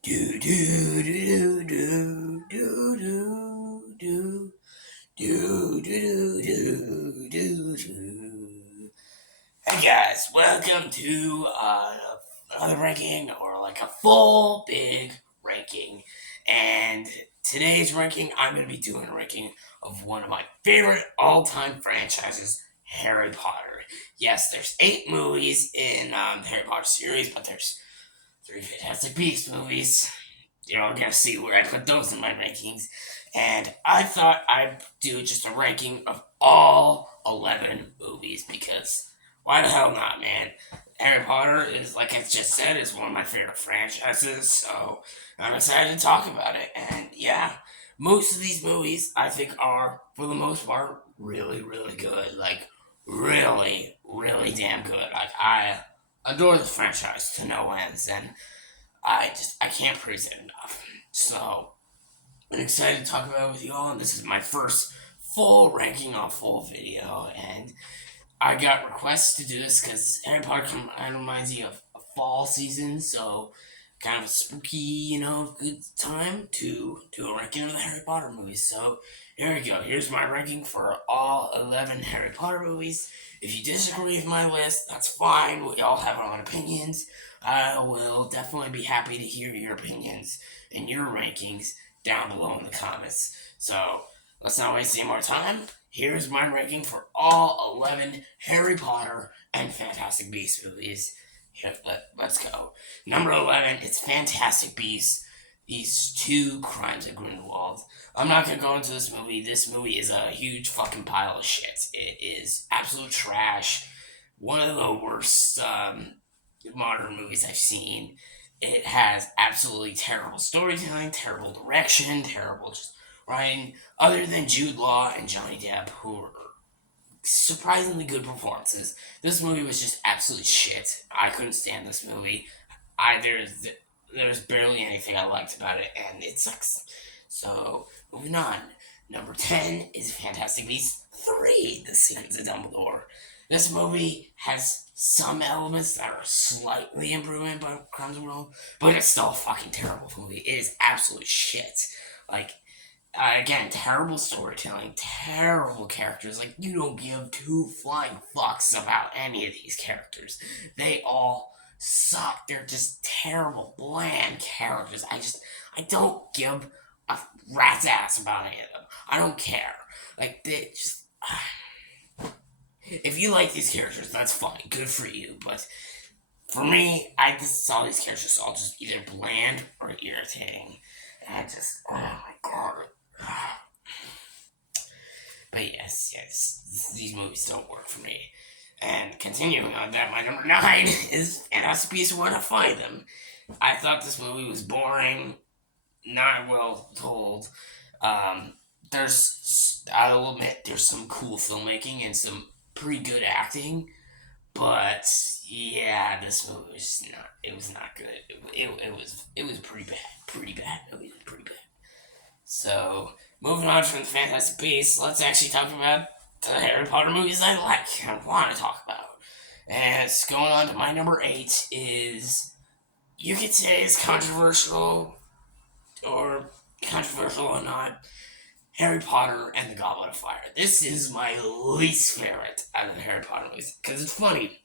Do do do do do do do do do do do do do. Hey guys, welcome to another ranking or like a full big ranking. And today's ranking, I'm going to be doing a ranking of one of my favorite all-time franchises, Harry Potter. Yes, there's 8 movies in the Harry Potter series, but there's 3 Fantastic Beasts movies. You're gonna see where I put those in my rankings. And I thought I'd do just a ranking of all 11 movies because why the hell not, man? Harry Potter is, like I just said, is one of my favorite franchises, so I'm excited to talk about it. And yeah, most of these movies I think are, for the most part, really, really good. Like, really, really damn good. Like, I adore the franchise to no ends, and I can't praise it enough. So I'm excited to talk about it with you all, and this is my first full ranking on full video, and I got requests to do this because Harry Potter kind of reminds me of a fall season, so kind of a spooky, good time to do a ranking of the Harry Potter movies. So here we go. Here's my ranking for all 11 Harry Potter movies. If you disagree with my list, that's fine. We all have our own opinions. I will definitely be happy to hear your opinions and your rankings down below in the comments. So let's not waste any more time. Here's my ranking for all 11 Harry Potter and Fantastic Beasts movies. Here, let's go. Number 11, it's Fantastic Beasts. These two crimes of Grindelwald. I'm not gonna go into this movie. This movie is a huge fucking pile of shit. It is absolute trash. One of the worst modern movies I've seen. It has absolutely terrible storytelling, terrible direction, terrible just writing. Other than Jude Law and Johnny Depp, who are surprisingly good performances, this movie was just absolute shit. I couldn't stand this movie. There's barely anything I liked about it, and it sucks. So moving on. Number 10 is Fantastic Beasts 3: The Secrets of Dumbledore. This movie has some elements that are slightly improved by Crimes of World, but it's still a fucking terrible movie. It is absolute shit. Like, again, terrible storytelling, terrible characters. Like, you don't give two flying fucks about any of these characters. They all suck. They're just terrible, bland characters. I don't give a rat's ass about any of them. I don't care. Like, they just. If you like these characters, that's fine. Good for you. But for me, I just saw these characters all just either bland or irritating. And I just. Oh my god. But yes, these movies don't work for me. And continuing on that, my number 9 is Fantastic Beasts: Where to Find Them. I thought this movie was boring, not well told. Um, I'll admit, there's some cool filmmaking and some pretty good acting, but yeah, this movie was not. It was not good. It was pretty bad. It was pretty bad. So, moving on from the Fantastic Beasts, let's actually talk about the Harry Potter movies I like and want to talk about. And it's going on to my number 8 is, you could say it's controversial or or not, Harry Potter and the Goblet of Fire. This is my least favorite out of the Harry Potter movies because it's funny.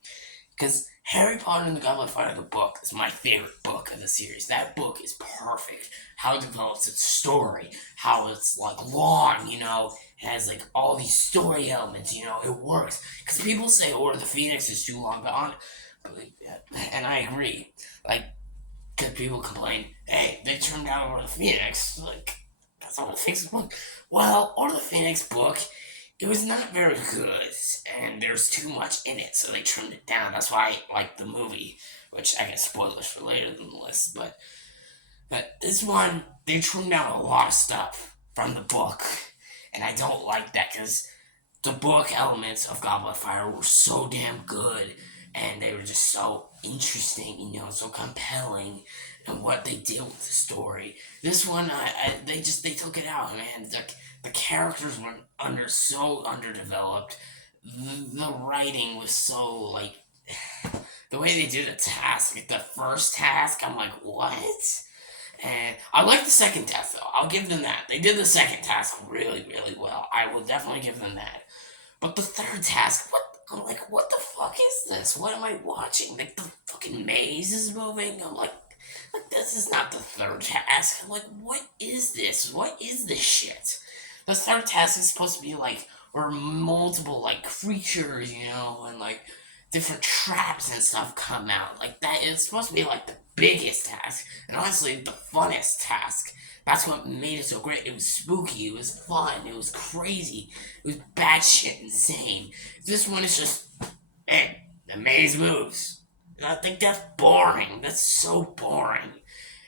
Because Harry Potter and the Goblet of Fire, the book, is my favorite book of the series. That book is perfect. How it develops its story, how it's like long, it has like all these story elements, it works. Because people say Order of the Phoenix is too long, and I agree. Like, because people complain, hey, they turned down Order of the Phoenix. Like, that's all it takes. Well, Order of the Phoenix book, it was not very good, and there's too much in it, so they trimmed it down. That's why I like the movie, which I guess spoilers for later in the list. But this one, they trimmed down a lot of stuff from the book, and I don't like that because the book elements of Goblet of Fire were so damn good, and they were just so interesting, so compelling, and what they did with the story. This one, they took it out, man. The characters were so underdeveloped. The writing was so like the way they did a task. Like the first task, I'm like, what? And I like the second task though. I'll give them that. They did the second task really, really well. I will definitely give them that. But the third task, what? I'm like, what the fuck is this? What am I watching? Like the fucking maze is moving. I'm like this is not the third task. I'm like, what is this? What is this shit? The third task is supposed to be like where multiple like creatures, and like different traps and stuff come out. Like that is supposed to be like the biggest task, and honestly, the funnest task. That's what made it so great. It was spooky. It was fun. It was crazy. It was batshit insane. This one is just, man, the maze moves. And I think that's boring. That's so boring.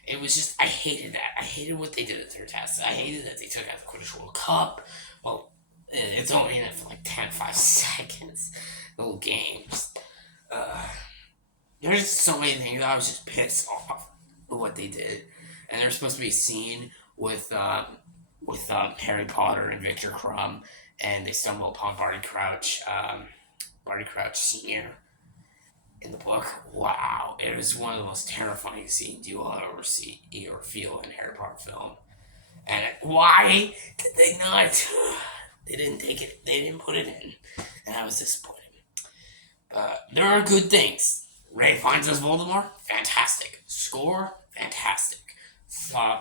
It was just, I hated that. I hated what they did at their test. I hated that they took out the Quidditch World Cup. Well, it's only in it for like 5 seconds. Little games. There's so many things. I was just pissed off with what they did. And there's supposed to be a scene with Harry Potter and Victor Crumb, and they stumble upon Barty Crouch Senior in the book. Wow, it was one of the most terrifying scenes you will ever see or feel in a Harry Potter film. And why did they not? They didn't take it. They didn't put it in, and I was disappointed. There are good things. Ray finds us Voldemort. Fantastic. Score. Fantastic.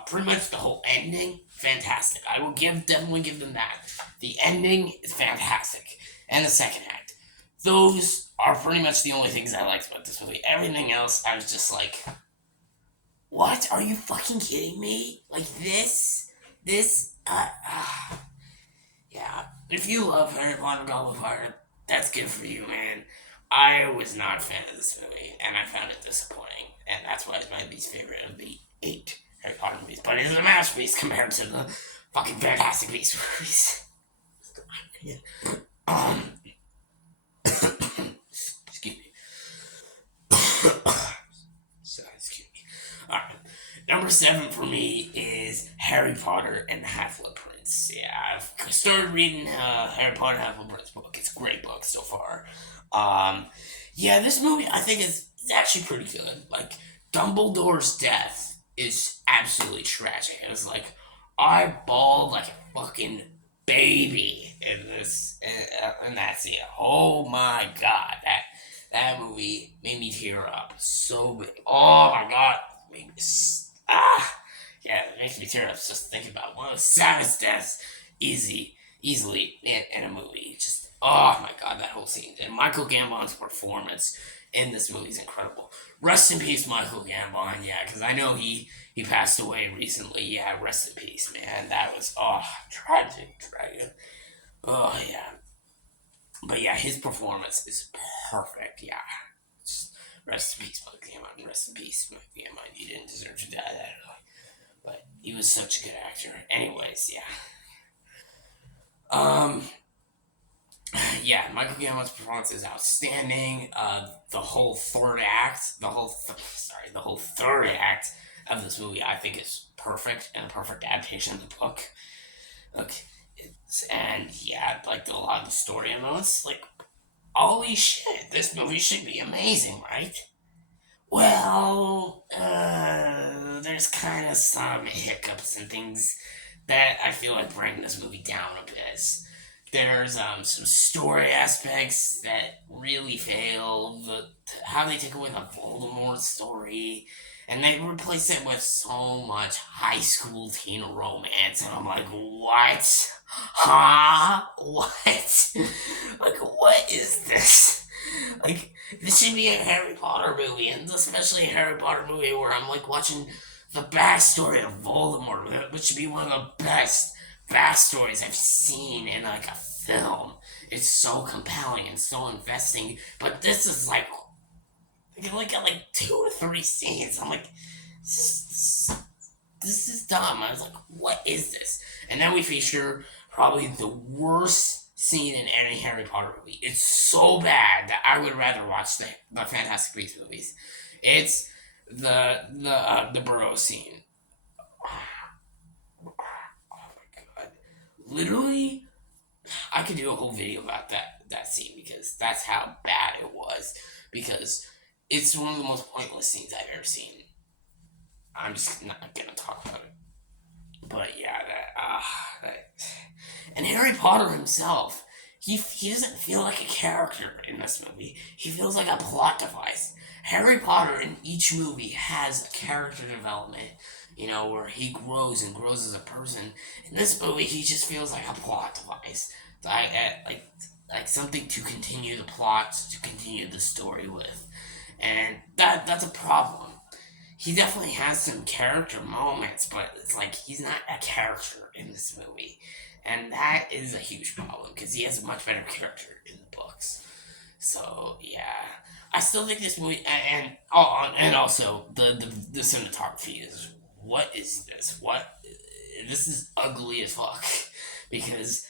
Pretty much the whole ending, fantastic. I will definitely give them that. The ending is fantastic, and the second act. Those are pretty much the only things I liked about this movie. Everything else, I was just like, what? Are you fucking kidding me? Like this? Yeah. If you love Harry Potter and Goblet of Fire, that's good for you, man. I was not a fan of this movie, and I found it disappointing, and that's why it's my least favorite of the 8 Harry Potter movies. But it is a masterpiece compared to the fucking Fantastic Beasts movies. Excuse me. Excuse me. Alright. Number 7 for me is Harry Potter and the Half-Blood Prince. Yeah, I've started reading Harry Potter and the Half-Blood Prince book. It's a great book so far. Yeah, this movie I think is actually pretty good. Like, Dumbledore's death is absolutely tragic. It was like, I bawled like a fucking baby in this, and that's it. Oh my god, that movie made me tear up so big. Oh my god, made me yeah, it makes me tear up just thinking about one of the saddest deaths easily in a movie. Just oh my god, that whole scene and Michael Gambon's performance in this movie is incredible. Rest in peace, Michael Gambon. Yeah, because I know he passed away recently. Yeah, rest in peace, man. That was tragic. Oh yeah, but yeah, his performance is perfect. Yeah, just rest in peace, Michael Gambon. Rest in peace, Michael Gambon. You didn't deserve to die that early, but he was such a good actor. Anyways, yeah. Yeah, Michael Gambon's performance is outstanding. The whole third act, the whole third act of this movie, I think is perfect and a perfect adaptation of the book. Look, and yeah, like a lot of the story elements, like holy shit, this movie should be amazing, right? Well, there's kind of some hiccups and things that I feel like bring this movie down a bit. There's some story aspects that really fail. How they take away the Voldemort story, and they replace it with so much high school teen romance, and I'm like, what? Huh? What? Like, what is this? Like, this should be a Harry Potter movie, and especially a Harry Potter movie where I'm like watching the backstory of Voldemort, which should be one of the best backstories I've seen in like a film. It's so compelling and so investing, but this is like you only got like 2 or 3 scenes. I'm like, this is dumb. I was like, what is this? And then we feature probably the worst scene in any Harry Potter movie. It's so bad that I would rather watch the Fantastic Beasts movies. It's the Burrow scene. Oh my god! Literally, I could do a whole video about that scene because that's how bad it was. Because it's one of the most pointless scenes I've ever seen. I'm just not gonna talk about it. But yeah, that and Harry Potter himself, he doesn't feel like a character in this movie. He feels like a plot device. Harry Potter in each movie has a character development, where he grows and grows as a person. In this movie, he just feels like a plot device, like something to continue the plot, to continue the story with, and that's a problem. He definitely has some character moments, but it's like he's not a character in this movie, and that is a huge problem because he has a much better character in the books. So yeah, I still think this movie, and also the cinematography is, what is this? This is ugly as fuck because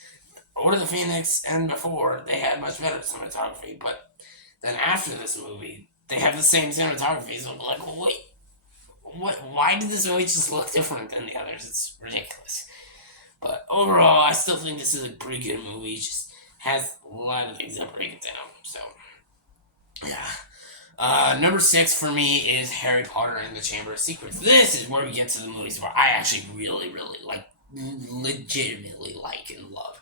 Order of the Phoenix and before they had much better cinematography, but then after this movie they have the same cinematography. So I'm like, wait, what? Why did this movie just look different than the others? It's ridiculous. But overall, I still think this is a pretty good movie. It just has a lot of things that break it down. So yeah. Number 6 for me is Harry Potter and the Chamber of Secrets. This is where we get to the movies where I actually really, really like, legitimately like and love.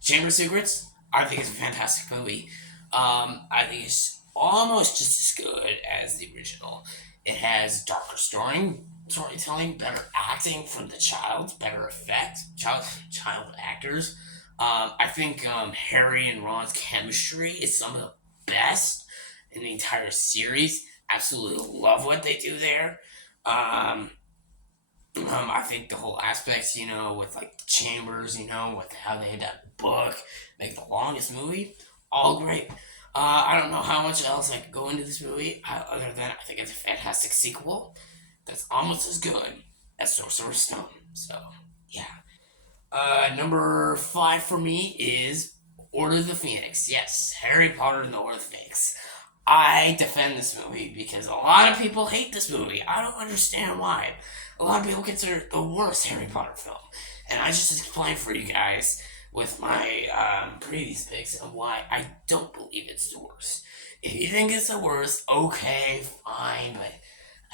Chamber of Secrets, I think it's a fantastic movie. I think it's almost just as good as the original. It has darker storytelling, better acting from the child, better effect, child actors. I think Harry and Ron's chemistry is some of the best in the entire series. Absolutely love what they do there. Um, I think the whole aspects, with like the chambers, with how they adapt the book, make the longest movie, all great. I don't know how much else I could go into this movie, other than I think it's a fantastic sequel that's almost as good as Sorcerer's Stone. So, yeah. Number 5 for me is Order of the Phoenix. Yes, Harry Potter and the Order of the Phoenix. I defend this movie because a lot of people hate this movie. I don't understand why. A lot of people consider it the worst Harry Potter film. And I just explained for you guys with my previous picks of why I don't believe it's the worst. If you think it's the worst, okay, fine, but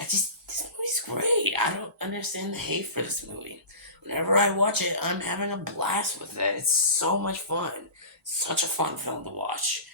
this movie's great. I don't understand the hate for this movie. Whenever I watch it, I'm having a blast with it. It's so much fun. Such a fun film to watch.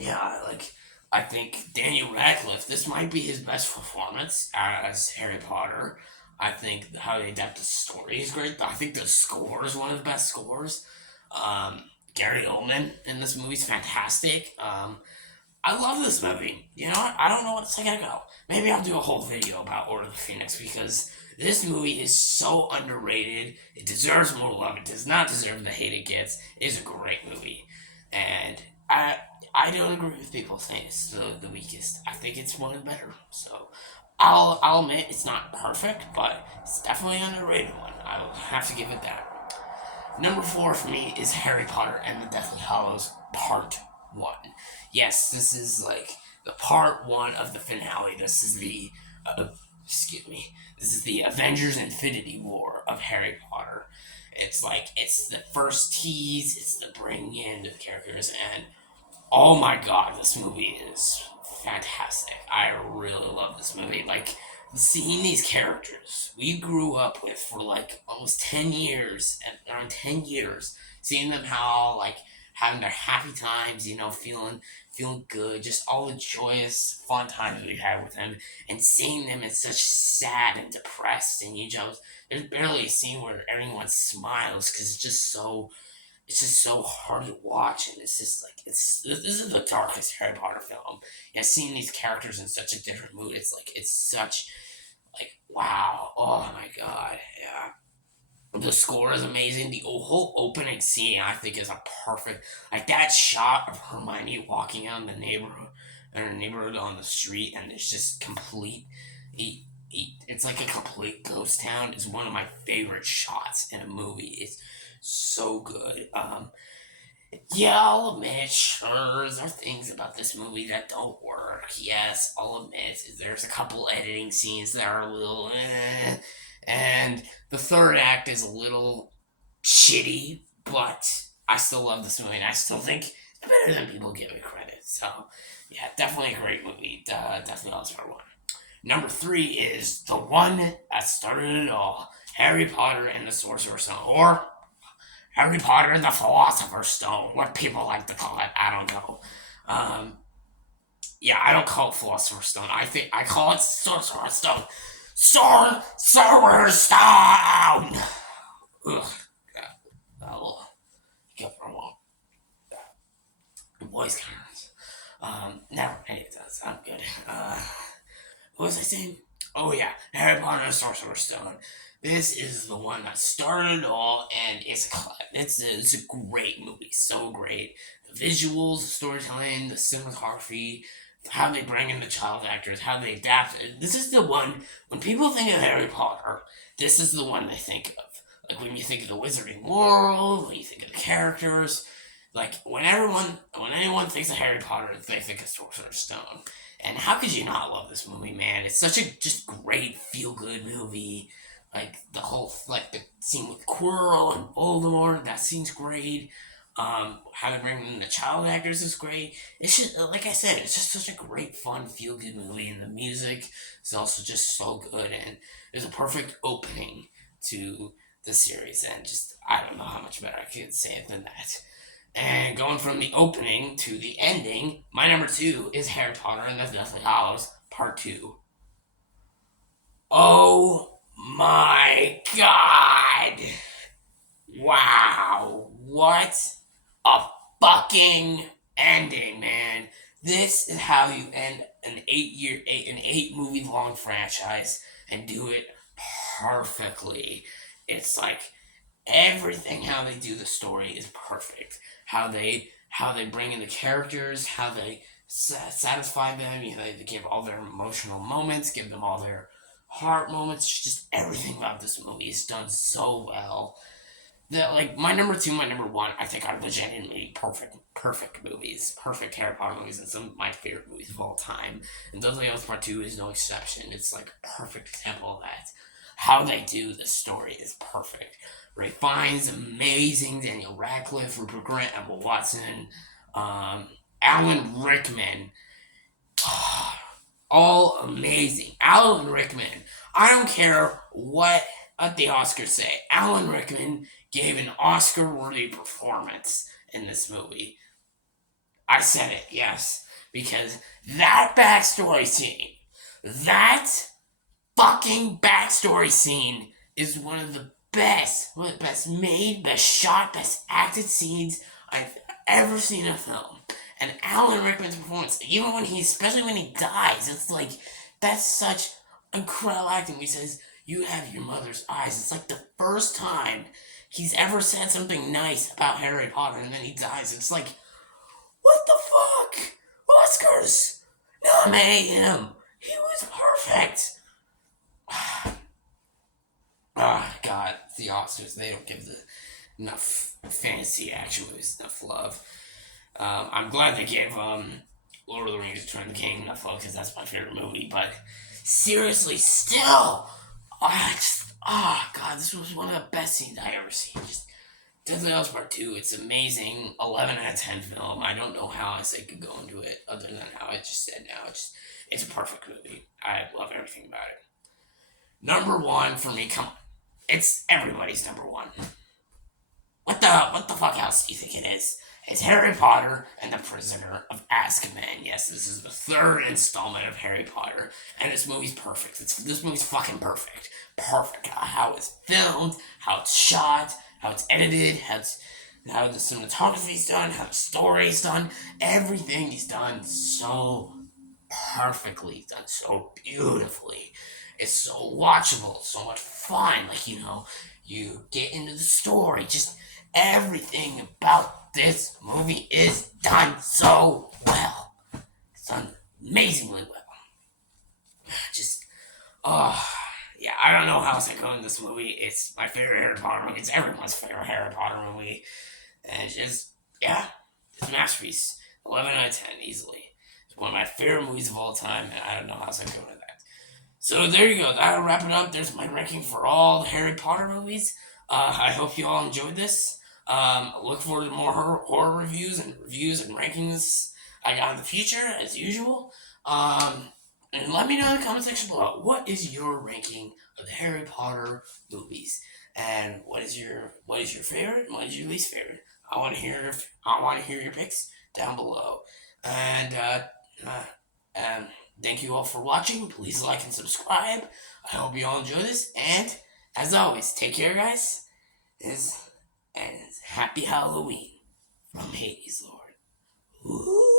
Yeah, like, I think Daniel Radcliffe, this might be his best performance as Harry Potter. I think how they adapt the story is great. I think the score is one of the best scores. Um, Gary Oldman in this movie is fantastic. I love this movie. You know what? I don't know what to say. I gotta go. Maybe I'll do a whole video about Order of the Phoenix because this movie is so underrated. It deserves more love. It does not deserve the hate it gets. It is a great movie, and I don't agree with people saying it's the weakest. I think it's one of the better. So I'll admit it's not perfect, but it's definitely an underrated one. I'll have to give it that. Number 4 for me is Harry Potter and the Deathly Hallows Part 1. Yes, this is like the Part 1 of the finale. This is the, excuse me, this is the Avengers Infinity War of Harry Potter. It's the first tease, it's the bringing in of the characters, and oh my god, this movie is fantastic. I really love this movie. Like, seeing these characters we grew up with for like almost 10 years, and around 10 years, seeing them how, like, having their happy times, feeling good, just all the joyous, fun times we had with them, and seeing them in such sad and depressed, and there's barely a scene where everyone smiles because it's just so hard to watch, and it's just like this is the darkest Harry Potter film. Yeah, seeing these characters in such a different mood, it's such, like, wow, oh my god, yeah. The score is amazing. The whole opening scene, I think, is a perfect, like, that shot of Hermione walking out in her neighborhood on the street, and it's just complete. It's like a complete ghost town. Is one of my favorite shots in a movie. It's so good. Yeah, I'll admit, sure, there are things about this movie that don't work. Yes, I'll admit, there's a couple editing scenes that are a little, and the third act is a little shitty, but I still love this movie, and I still think it's better than people give it credit. So, yeah, definitely a great movie. Definitely All-Star 1. Number 3 is the one that started it all, Harry Potter and the Sorcerer's Stone, or Harry Potter and the Philosopher's Stone, what people like to call it. I don't know. Um, yeah, I don't call it Philosopher's Stone. I think I call it Sorcerer's Stone. Sorcerer's Stone! Ugh. I'll get for a while. Voice counts. Never mind, it does. I'm good. What was I saying? Oh yeah, Harry Potter and the Sorcerer's Stone. This is the one that started it all, and it's a great movie. So great. The visuals, the storytelling, the cinematography, how they bring in the child actors, how they adapt. This is the one, when people think of Harry Potter, this is the one they think of. Like when you think of the Wizarding World, when you think of the characters, like when anyone thinks of Harry Potter, they think of Sorcerer's Stone. And how could you not love this movie, man? It's such a just great feel good movie. Like the scene with Quirrell and Voldemort, that scene's great. How they bring in the child actors is great. It's just like I said, it's just such a great, fun, feel good movie, and the music is also just so good. And there's a perfect opening to the series, and just I don't know how much better I could say it than that. And going from the opening to the ending, my number 2 is Harry Potter and the Deathly Hallows Part 2. Oh my god! Wow. What a fucking ending, man. This is how you end an 8 movie long franchise and do it perfectly. It's like everything how they do the story is perfect. How they bring in the characters, how they satisfy them. They give all their emotional moments, give them all their heart moments. Just everything about this movie is done so well. That like my number 2, my number 1, I think are legitimately perfect movies, perfect Harry Potter movies, and some of my favorite movies of all time. And Dudley House Part 2 is no exception. It's like a perfect example of that. How they do the story is perfect. Ray Fiennes, amazing. Daniel Radcliffe, Rupert Grint, Emma Watson, Alan Rickman, all amazing. Alan Rickman. I don't care what the Oscars say. Alan Rickman gave an Oscar-worthy performance in this movie. I said it, yes, because that backstory scene, that fucking backstory scene is one of the best made, best shot, best acted scenes I've ever seen in a film. And Alan Rickman's performance, especially when he dies, it's like, that's such incredible acting. He says, "You have your mother's eyes." It's like the first time he's ever said something nice about Harry Potter, and then he dies. It's like, what the fuck? Oscars! Nominate him! He was perfect! Oh, God, the Oscars, they don't give enough fantasy action movies enough love. I'm glad they gave Lord of the Rings Return of the King enough love because that's my favorite movie, but seriously, still, God, this was one of the best scenes I ever seen. Just Deathly Hallows Part 2, it's amazing. 11 out of 10 film. I don't know how else I could go into it other than how I just said now. It's a perfect movie. I love everything about it. Number 1 for me, come on. It's everybody's number 1. What the fuck else do you think it is? It's Harry Potter and the Prisoner of Azkaban. Yes, this is the 3rd installment of Harry Potter, and this movie's perfect. This movie's fucking perfect. Perfect. How it's filmed, how it's shot, how it's edited, how the cinematography's done, how the story's done. Everything is done so perfectly, done so beautifully. It's so watchable, so much fun. Like, you get into the story. Just everything about this movie is done so well. It's done amazingly well. Just, yeah, I don't know how else I go in this movie. It's my favorite Harry Potter movie. It's everyone's favorite Harry Potter movie. And it's just, yeah, it's a masterpiece. 11 out of 10, easily. It's one of my favorite movies of all time, and I don't know how else I go into that. So there you go. That'll wrap it up. There's my ranking for all the Harry Potter movies. I hope you all enjoyed this. Look forward to more horror reviews and rankings I got in the future, as usual. And let me know in the comment section below, what is your ranking of the Harry Potter movies? And what is your favorite? And what is your least favorite? I want to hear your picks down below. And uh, um, thank you all for watching. Please like and subscribe. I hope you all enjoy this. And as always, take care, guys. And happy Halloween from Hades Lord. Ooh.